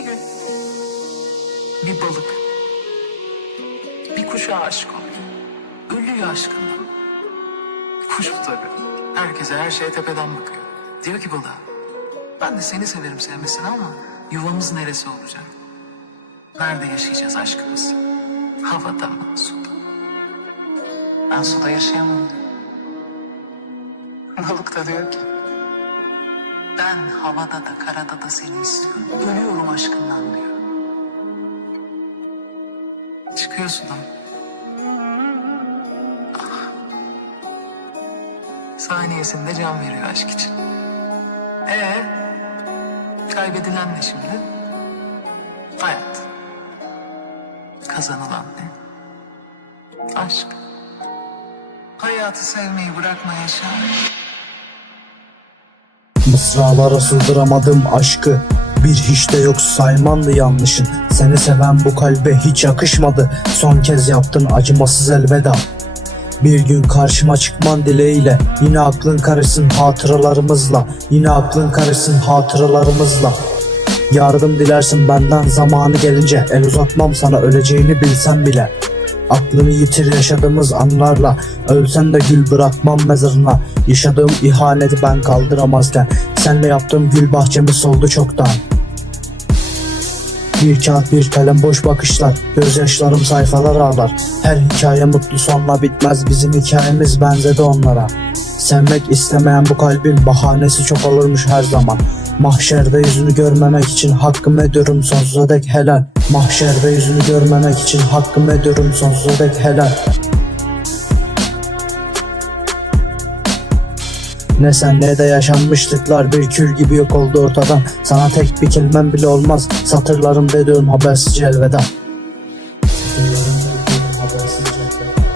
Bir gün bir balık bir kuşa aşık oluyor. Ölüyor aşkından. Kuş bu tabii. Herkese her şeye tepeden bakıyor. Diyor ki balığa ben de seni severim sevmesine ama yuvamız neresi olacak? Nerede yaşayacağız aşkımız? Havada mı, suda? Ben suda yaşayamam. Balık da diyor ki ben havada da karada da seni istiyorum. Ölüyorum aşkından diyor. Çıkıyor sudan. Ah. Saniyesinde can veriyor aşk için. Ee, kaybedilen ne şimdi? Hayat. Kazanılan ne? Aşk. Hayatı sevmeyi bırakma yaşa. Mısralara sığdıramadım aşkı. Bir hiç de yok saymandı yanlışın. Seni seven bu kalbe hiç yakışmadı. Son kez yaptın acımasız elveda. Bir gün karşıma çıkman dileğiyle Yine aklın karışsın hatıralarımızla Yine aklın karışsın hatıralarımızla. Yardım dilersin benden zamanı gelince El uzatmam sana öleceğini bilsem bile Aklını yitir yaşadığımız anlarla Ölsen de gül bırakmam mezarına. Yaşadığım ihaneti ben kaldıramazken Senle yaptığım gül bahçemiz soldu çoktan bir kağıt bir kalem boş bakışlar. Gözyaşlarım sayfalar ağlar. Her hikaye mutlu sonla bitmez. Bizim hikayemiz benzedi onlara. Sevmek istemeyen bu kalbin bahanesi çok olurmuş her zaman. Mahşerde yüzünü görmemek için hakkımı ediyorum sonsuza dek helal. Mahşerde yüzünü görmemek için hakkımı ediyorum sonsuza dek helal Ne sen ne de yaşanmışlıklar bir kül gibi yok oldu ortadan. Sana tek bir kelimem bile olmaz. Satırlarım dediğim habersizce elveda Satırlarım dediğim habersizce elveda